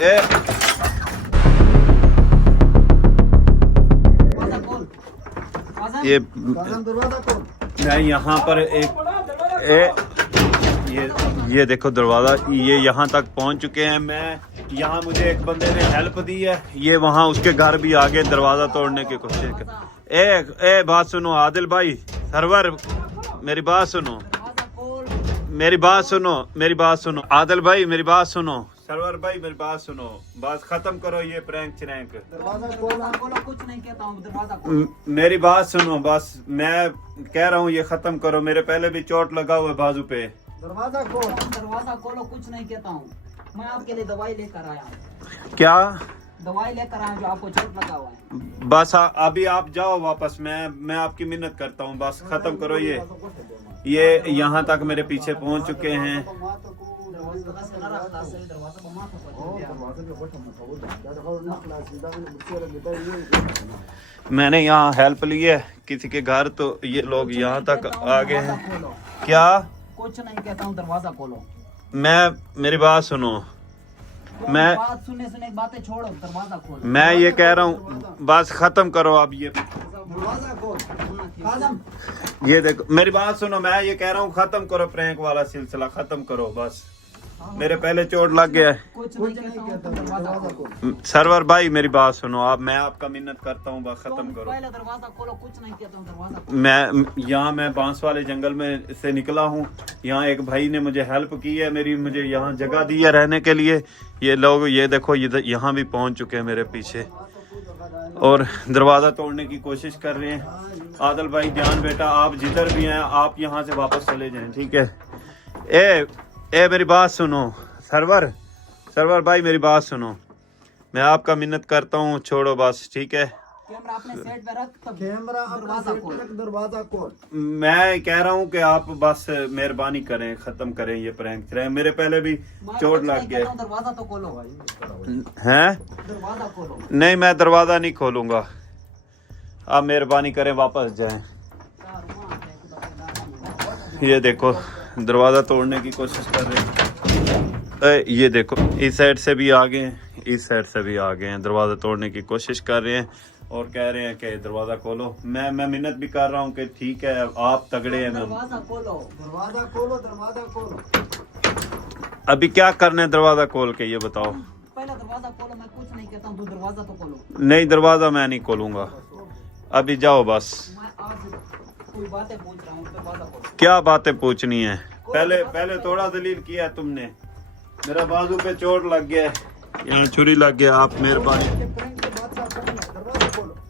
ये मैं यहाँ पर ये देखो दरवाज़ा, ये यहाँ तक पहुँच चुके हैं। मैं यहाँ मुझे एक बंदे ने हेल्प दी है, ये वहाँ उसके घर भी आगे दरवाज़ा तोड़ने की कोशिश कर। ए बात सुनो आदिल भाई, सरवर मेरी बात सुनो, मेरी बात सुनो आदिल भाई, मेरी बात सुनो, सरवर भाई मेरी बात सुनो, बात खत्म करो ये प्रैंक चिरैंक। कुछ नहीं कहता हूँ, दरवाजा मेरी बात सुनो, बस मैं कह रहा हूँ ये खत्म करो, मेरे पहले भी चोट लगा हुआ है बाजू पे। दरवाजा खोलो, कुछ नहीं कहता हूँ। मैं आपके लिए दवाई लेकर आया हूँ। क्या दवाई लेकर आया जो आपको चोट लगा हुआ है? बस अभी आप जाओ वापस, मैं आपकी मिन्नत करता हूँ, बस खत्म करो ये यहाँ तक मेरे पीछे पहुँच चुके हैं। मैंने यहाँ हेल्प ली है किसी के घर, तो ये लोग यहाँ तक आ गए हैं। क्या कुछ नहीं कहता हूँ, दरवाजा खोलो। मेरी बात सुनो, मैं बात सुने बातें छोड़ो, दरवाजा खोलो। मैं ये कह रहा हूँ बस खत्म करो आप दरवाजा खोलो। ये देखो मेरी बात सुनो, मैं ये कह रहा हूँ खत्म करो, प्रैंक वाला सिलसिला खत्म करो बस, मेरे पहले चोट लग गया है। कुछ नहीं कहता हूँ, दरवाजा खोलो। सरवर भाई मेरी बात सुनो, आप मैं आपका मिन्नत करता हूँ, बस खत्म करो। पहले दरवाजा खोलो, कुछ नहीं कहता हूँ, दरवाजा खोलो। मैं बांस वाले जंगल में से निकला हूँ, यहाँ एक भाई ने मुझे हेल्प की है, मुझे यहाँ जगह दी है रहने के लिए। ये लोग ये देखो यहाँ भी पहुँच चुके हैं मेरे पीछे और दरवाज़ा तोड़ने की कोशिश कर रहे हैं। आदिल भाई ध्यान बेटा, आप जिधर भी हैं आप यहाँ से वापस चले जाएं, ठीक है। ए मेरी बात सुनो सरवर भाई, मेरी बात सुनो, मैं आपका मिन्नत करता हूँ, छोड़ो बस, ठीक है। कैमरा अपने सेट पे रख, तब दरवाजा खोल। मैं कह रहा हूँ कि आप बस मेहरबानी करें, खत्म करें ये प्रैंक। मेरे पहले भी चोट लग गया। दरवाजा तो खोलो हैं? दरवाजा खोलो। नहीं मैं दरवाजा नहीं खोलूंगा, आप मेहरबानी करें वापस जाएं। ये देखो दरवाजा तोड़ने की कोशिश कर रहे हैं। ये देखो इस साइड से भी आ गए हैं, इस साइड से भी आ गए हैं, दरवाजा तोड़ने की कोशिश कर रहे हैं और कह रहे हैं कि दरवाजा खोलो। मैं मिन्नत भी कर रहा हूँ कि ठीक है आप तगड़े हैं। दरवाजा खोलो। अभी क्या करना है दरवाजा खोल के, ये बताओ। पहले दरवाजा खोलो, मैं कुछ नहीं कहता हूँ, तू दरवाजा तो खोलो। नहीं दरवाजा मैं नहीं खोलूंगा, अभी जाओ बस। मैं आज कोई बातें पूछ रहा हूँ, दरवाजा खोलो। क्या बातें पूछनी है? पहले थोड़ा दलील किया तुमने, मेरा बाजू पे चोट लग गया है, यहाँ छुरी लग गया, आप मेहरबानी।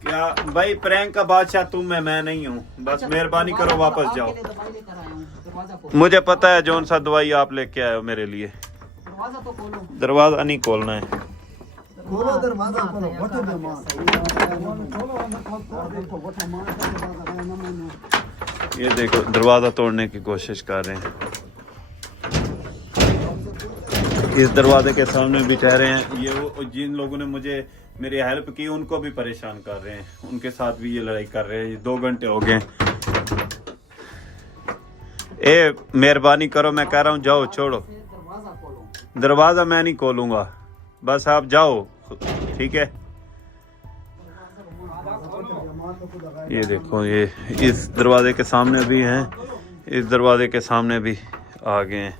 क्या भाई प्रैंक का बादशाह तुम है, मैं नहीं हूँ, बस मेहरबानी करो वापस जाओ। मुझे पता है जौन सा दवाई आप लेके आए हो मेरे लिए। दरवाजा तो खोलो। दरवाजा नहीं खोलना है। खोलो दरवाजा खोलो। ये देखो दरवाजा तोड़ने की कोशिश कर रहे हैं, इस दरवाजे के सामने भी कह रहे हैं। ये वो जिन लोगों ने मुझे मेरी हेल्प की उनको भी परेशान कर रहे हैं, उनके साथ भी ये लड़ाई कर रहे हैं। ये 2 घंटे हो गए। ए मेहरबानी करो, मैं कह रहा हूँ जाओ, छोड़ो दरवाजा, मैं नहीं खोलूंगा, बस आप जाओ, ठीक है। ये देखो ये इस दरवाजे के सामने भी हैं, इस दरवाजे के सामने भी आ गए हैं।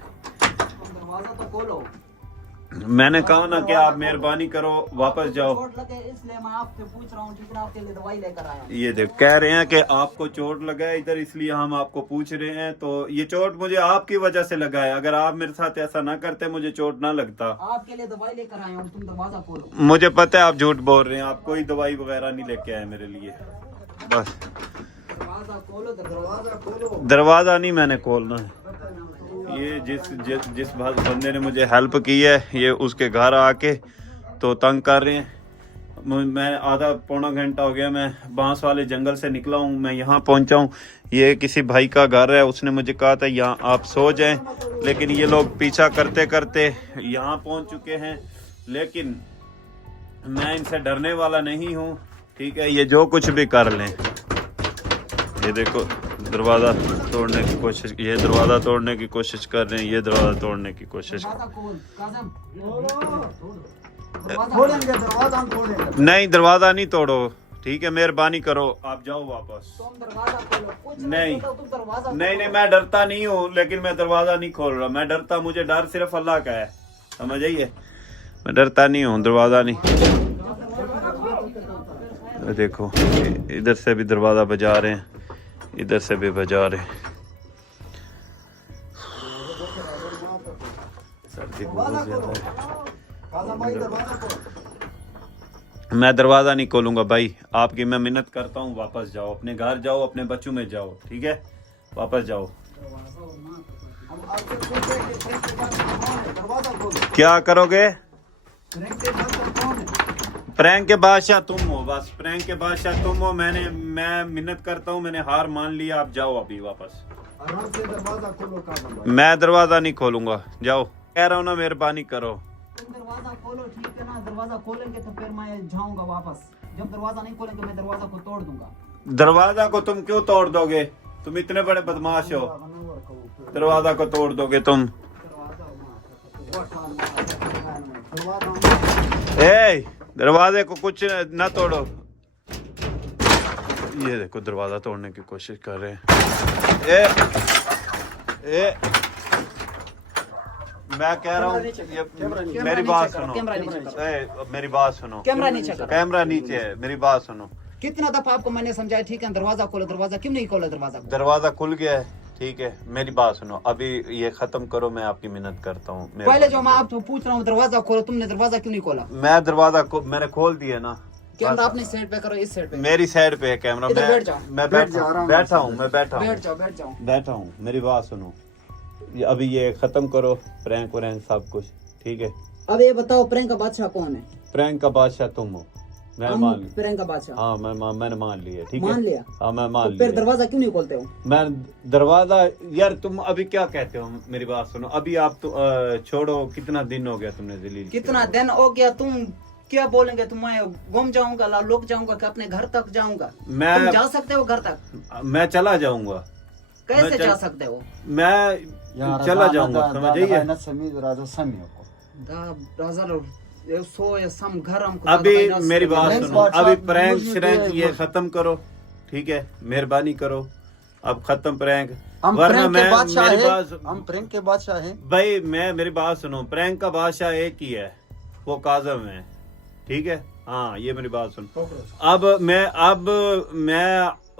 मैंने कहा ना कि आप मेहरबानी करो वापस जाओ। चोट लगे इसलिए मैं आपसे पूछ रहा हूँ, ठीक है, आपके लिए दवाई लेकर आया हूँ। ये देख कह रहे हैं कि आपको चोट लगा है इधर, इसलिए हम आपको पूछ रहे हैं। तो ये चोट मुझे आपकी वजह से लगा है, अगर आप मेरे साथ ऐसा ना करते मुझे चोट ना लगता। आपके लिए दवाई लेकर आया हूँ, तुम दरवाजा खोलो। मुझे पता है आप झूठ बोल रहे हैं, आप कोई दवाई वगैरह नहीं लेके आए मेरे लिए, बस दरवाजा खोलो, दरवाजा खोलो। दरवाजा नहीं मैंने खोलना है। ये जिस बंदे ने मुझे हेल्प की है, ये उसके घर आके तो तंग कर रहे हैं। मैं आधा पौना घंटा हो गया, मैं बांस वाले जंगल से निकला हूँ, मैं यहाँ पहुँचा हूँ। ये किसी भाई का घर है, उसने मुझे कहा था यहाँ आप सो जाएं, लेकिन ये लोग पीछा करते करते यहाँ पहुँच चुके हैं। लेकिन मैं इनसे डरने वाला नहीं हूँ, ठीक है, ये जो कुछ भी कर लें। ये देखो दरवाज़ा तोड़ने की कोशिश, ये दरवाज़ा तोड़ने की कोशिश कर रहे हैं, ये दरवाज़ा तोड़ने की कोशिश। छोड़ेंगे दरवाजा, हम छोड़ेंगे। नहीं दरवाजा नहीं तोड़ो, ठीक है, मेहरबानी करो, आप जाओ वापस। तुम दरवाजा खोलो, कुछ नहीं। कहता हूं, तुम दरवाजा नहीं खोलो। मैं डरता नहीं हूँ, लेकिन मैं दरवाजा नहीं खोल रहा। मैं डरता, मुझे डर सिर्फ अल्लाह का है, समझ आइए। मैं डरता नहीं हूँ, दरवाजा नहीं। देखो इधर से भी दरवाजा बजा रहे हैं, इधर से भी बजा रहे हैं। सर्दी बहुत ज्यादा है। काज़म भाई दरवाजा खोलो। मैं दरवाजा नहीं खोलूंगा भाई, आपकी मैं मिन्नत करता हूँ, वापस जाओ, अपने घर जाओ, अपने बच्चों में जाओ, ठीक है, वापस जाओ। हम आपसे पूछे कि फ्रेंक के बाद कौन है, दरवाजा खोलो। क्या करोगे? फ्रेंक के बाद कौन है? प्रैंक के बादशाह तुम हो, बस प्रैंक के बादशाह तुम हो। मैं मिन्नत करता हूँ, मैंने हार मान लिया, आप जाओ अभी वापस। आराम से दरवाजा खोलो काज़म भाई। मैं दरवाजा नहीं खोलूंगा, जाओ, कह रहा हूँ ना, मेहरबानी करो। तुम दरवाजा खोलो, ठीक है ना? दरवाजा खोलेंगे तो फिर मैं जाऊंगा वापस। जब दरवाजा नहीं खोलेंगे मैं दरवाजा को तोड़ दूंगा। दरवाजा को तुम क्यों तोड़ दोगे? तुम इतने बड़े बदमाश हो, दरवाजा को तोड़ दोगे तुम? ए दरवाजे को कुछ ना तोड़ो। ये देखो दरवाजा तोड़ने की कोशिश कर रहे हैं। ए मैं कह रहा हूँ, ये मेरी बात सुनो, मेरी बात सुनो, कैमरा नीचे करो। कैमरा नीचे है, मेरी बात सुनो। कितना दफा आपको मैंने समझाया, ठीक है दरवाजा खोलो, दरवाजा क्यों नहीं खोला? दरवाजा दरवाजा खुल गया है, ठीक है, मेरी बात सुनो, अभी ये खत्म करो, मैं आपकी मिन्नत करता हूँ। पहले जो मैं आपको पूछ रहा हूँ दरवाजा खोलो, तुमने दरवाजा क्यों नहीं खोला? मैं दरवाजा को मैंने खोल दिया ना। कैमरा अपनी साइड पे करो, इस साइड पे। मेरी साइड पे है कैमरा। इधर बैठ जाओ। मैं बैठ जाओ, आराम से। बैठा हूँ, मैं बैठा हूँ, बैठ जाओ, बैठ जाओ। बैठा हूँ, मेरी बात सुनो, अभी ये खत्म करो, प्रैंक व्रैंक सब कुछ, ठीक है। अब ये बताओ प्रैंक का बादशाह कौन है? प्रैंक का बादशाह तुम हो, मैं हम मान लिया। प्रैंक का बादशाह हाँ मैंने मान लिया, ठीक है, मान लिया? हाँ मैं मान तो फिर लिया। दरवाजा क्यों नहीं खोलते हो? मैं दरवाजा, यार तुम अभी क्या कहते हो, मेरी बात सुनो, अभी आप तो छोड़ो, कितना दिन हो गया तुमने जलील किया? कितना दिन हो गया? तुम क्या बोलेंगे? तुम मैं गुम जाऊंगा, लोग जाऊंगा कि अपने घर तक जाऊंगा? मैं तुम जा सकते हो घर तक? मैं चला जाऊंगा। कैसे मैं जा सकते हो? मैं चला जाऊंगा, समझ आइए। अभी मेरी बात सुनो, अभी प्रैंक श्रैंक ये खत्म करो, ठीक है, मेहरबानी करो, अब खत्म प्रैंक। हम वरना प्रैंक के मैं बादशाह मेरी हैं, बात, हम प्रैंक के बादशाह हैं भाई मेरी बात सुनो, प्रैंक का बादशाह एक ही है, वो काज़म है, ठीक है, हाँ ये मेरी बात सुनो।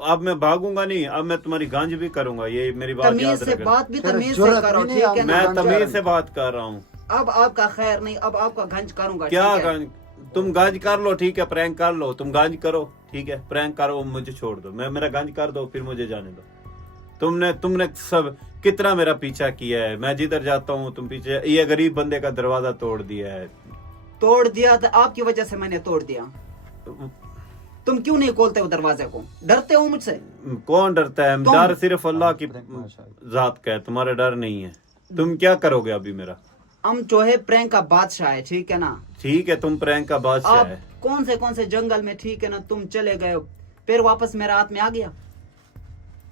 अब मैं भागूंगा नहीं, अब मैं तुम्हारी गांज भी करूंगा, ये मेरी बात तमीज याद से रखना। बात भी तमीज से जरूरत करो, भी ठीक है नहीं, ना? मैं तमीज से बात कर रहा हूँ। अब आपका खैर नहीं, अब आपका गंज करूंगा, क्या ठीक है? गांज? तुम गांज कर लो, ठीक है, प्रैंक कर लो, तुम गांज करो, ठीक है, प्रैंक करो, मुझे छोड़ दो, मैं मेरा गांज कर दो, फिर मुझे जाने दो। तुमने सब कितना मेरा पीछा किया है, मैं जिधर जाता हूँ तुम पीछे। ये गरीब बंदे का दरवाजा तोड़ दिया है। तोड़ दिया था आपकी वजह से, मैंने तोड़ दिया। तुम क्यों नहीं खोलते हो दरवाजे को? डरते हो मुझसे? कौन डरता है? तुम- डर सिर्फ अल्लाह की जात का है, तुम्हारा डर नहीं है। तुम क्या करोगे अभी मेरा? हम जो है प्रैंक का बादशाह है, ठीक है ना? ठीक है, तुम प्रैंक का बादशाह आप है। कौन से जंगल में, ठीक है ना, तुम चले गए, फिर वापस मेरे हाथ में आ गया।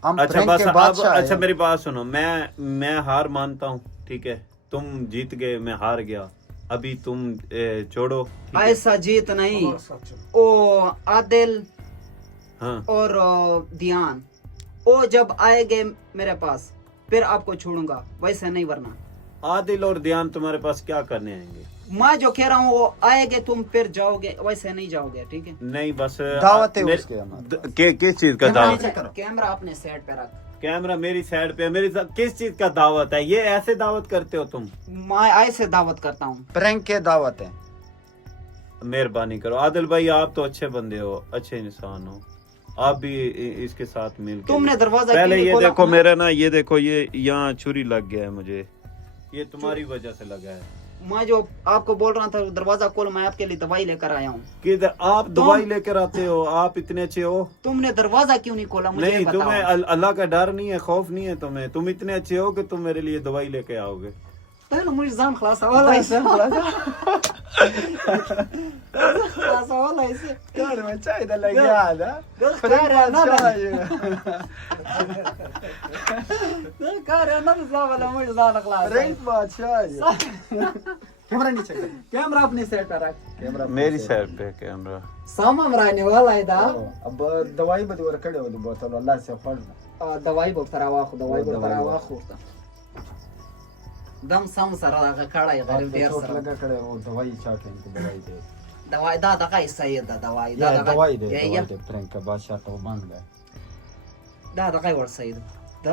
हम अच्छा प्रैंक बस के अब बादशाह अच्छा हैं। मेरी बात सुनो, मैं हार मानता हूँ, ठीक है, तुम जीत गए, मैं हार गया, अभी तुम छोड़ो, ठीक है? ऐसा जीत नहीं। ओ आदिल हाँ और ध्यान, वो जब आएंगे मेरे पास फिर आपको छोड़ूंगा, वैसे नहीं वरना। आदिल और ध्यान तुम्हारे पास क्या करने आएंगे? मैं जो कह रहा हूँ वो आएंगे, तुम फिर जाओगे, वैसे नहीं जाओगे, ठीक है? नहीं बस दावत है उसके हमारे। किस चीज का कैमरा दावत? नीचे करो, कैमरा अपने साइड पे रख। कैमरा मेरी साइड पे है, मेरी किस चीज का दावत है? ये ऐसे दावत करते हो तुम? मैं ऐसे दावत करता हूँ। प्रैंक के दावत है। मेहरबानी करो आदिल भाई, आप तो अच्छे बंदे हो, अच्छे इंसान हो, आप भी इसके साथ मिल के। तुमने दरवाजा पहले क्यों ये खोला? देखो मेरा ना, ये देखो ये यहाँ छुरी लग गया है मुझे, ये तुम्हारी वजह से लगा है। मैं जो आपको बोल रहा था दरवाजा खोलो, मैं आपके लिए दवाई लेकर आया हूँ। किधर आप दवाई लेकर आते हो? आप इतने अच्छे हो। तुमने दरवाजा क्यों नहीं खोला? मुझे नहीं बताओ। तुम्हें अल्लाह का डर नहीं है, खौफ नहीं है तुम्हें? तुम इतने अच्छे हो कि तुम मेरे लिए दवाई लेके आओगे। पहले मुझे जान खलासा वाला ऐसे खलासा वाला ऐसे यार मैं चाय दा लग गया था। वाला मुझे जान खलासा प्रैंक बादशाह है। कैमरा नीचे कर, कैमरा अपने सेट पर रख। कैमरा मेरी साइड पे कैमरा। सामम रहने वाला है दा। अब दवाई बदी वर खड़े हो बोतल अल्लाह से फड़ दवाई बो तरावा खो दवाई बो दवाई तरावा बो। खो दम सम सरा का खड़ा है गरीब देर चोट सर लगा खड़े हो दवाई चाटे इनको दवाई दे दवाई दादा का सही है दवाई या दादा दवाई दे ये दवाई दे प्रैंक का बादशाह तो मान गए दादा का वर सही दा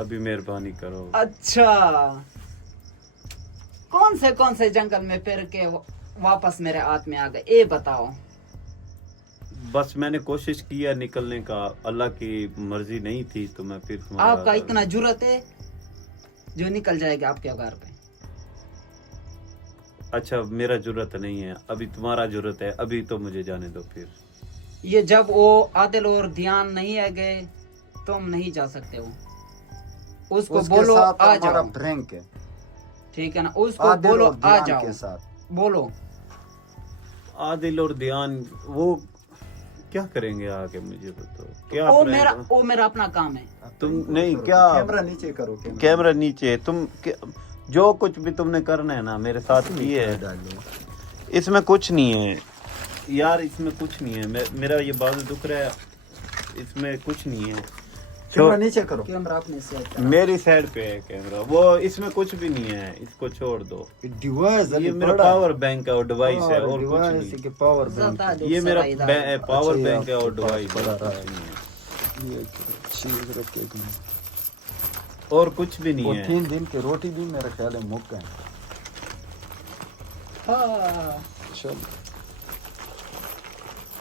अभी मेहरबानी करो। अच्छा कौन से जंगल में फिर के वापस मेरे हाथ में आ गए ये बताओ। बस मैंने कोशिश किया निकलने का, अल्लाह की मर्जी नहीं थी तो मैं फिर तुम्हारा आपका इतना जुर्रत है जो निकल जाएगा आपके घर पे। अच्छा मेरा जुर्रत नहीं है, अभी तुम्हारा जुर्रत है, अभी तो मुझे जाने दो फिर। ये जब वो आदिल और ध्यान नहीं आ गए तुम नहीं जा सकते हो। उसको उसके बोलो साथ आ हमारा जाओ, प्रैंक है ठीक है ना। उसको आदिल बोलो और आ ध्यान जाओ, के साथ बोलो आदिल और ध्यान वो क्या करेंगे आगे मुझे बताओ। क्या वो plan- मेरा अपना काम है। तुम नहीं क्या कैमरा नीचे करो कैमरा नीचे तुम जो कुछ भी तुमने करना है ना मेरे साथ किए है, इसमें कुछ नहीं है यार, इसमें कुछ नहीं है। मेरा ये बाजू दुख रहा है, इसमें कुछ नहीं है। कैमरा नीचे करो कैमरा अपने से मेरी साइड पे है कैमरा, वो इसमें कुछ भी नहीं है, इसको छोड़ दो। डिवाइस ये मेरा पावर बैंक है और डिवाइस है और कुछ नहीं। के पावर बैंक ये मेरा पावर बैंक है और डिवाइस है, बड़ा कुछ नहीं है। ये चीज रखे और कुछ भी नहीं और है। 3 दिन की रोटी भी मेरा ख्याल है मुक गए। चल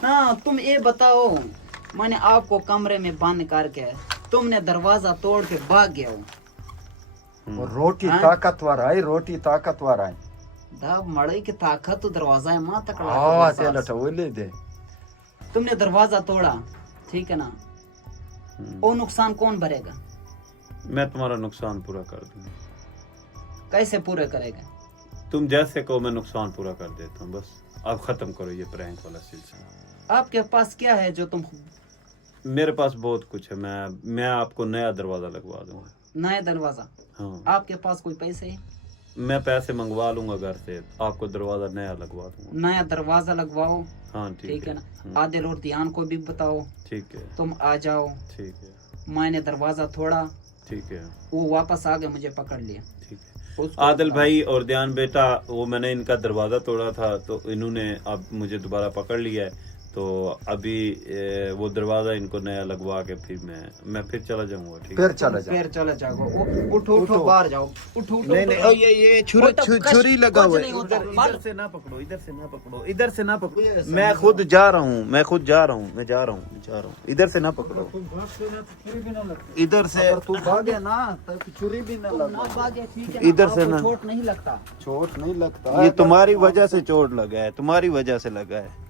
हाँ तुम ये बताओ, मैंने आपको कमरे में बंद करके तुमने दरवाजा तोड़ के भाग गया हो। और रोटी हाँ? ताकतवर आई, रोटी ताकतवर आई। दा मड़ई की ताकत तो दरवाजा है मां तकड़ा हाँ तेल टवले दे तुमने दरवाजा तोड़ा, ठीक है ना। वो नुकसान कौन भरेगा? मैं तुम्हारा नुकसान पूरा कर दूंगा। कैसे पूरे करेगा? तुम जैसे कहो मैं नुकसान पूरा कर देता हूँ। बस अब खत्म करो ये प्रैंक वाला सिलसिला। आपके पास क्या है जो तुम मेरे पास बहुत कुछ है, मैं आपको नया दरवाजा लगवा दूंगा। नया दरवाजा? हाँ आपके पास कोई पैसे है? मैं पैसे मंगवा लूंगा घर से, आपको दरवाजा नया लगवा दूंगा। नया दरवाजा लगवाओ, हाँ ठीक है ना। हम्म, आदिल और ध्यान को भी बताओ, ठीक है तुम आ जाओ। ठीक है मैंने दरवाजा तोड़ा, ठीक है वो वापस आ गए, मुझे पकड़ लिया। ठीक है। उसको आदिल बताओ। भाई और ध्यान बेटा, वो मैंने इनका दरवाजा तोड़ा था तो इन्होंने अब मुझे दोबारा पकड़ लिया है, तो अभी वो दरवाजा इनको नया लगवा के फिर मैं फिर चला जाऊंगा। ठीक है फिर चला जा फिर चले जाओ, उठो उठो बाहर जाओ, उठो उठो नहीं, उठो। ये छुरी लगा हुआ है। इधर से ना पकड़ो, इधर से ना पकड़ो, इधर से ना पकड़ो। मैं खुद जा रहा हूँ, मैं जा रहा हूँ, इधर से ना पकड़ो, इधर से। अगर तू भागे ना तो छुरी भी न लगा। इधर से ना, चोट नहीं लगता। चोट नहीं लगता ये तुम्हारी वजह से चोट लगा है, तुम्हारी वजह से लगा है।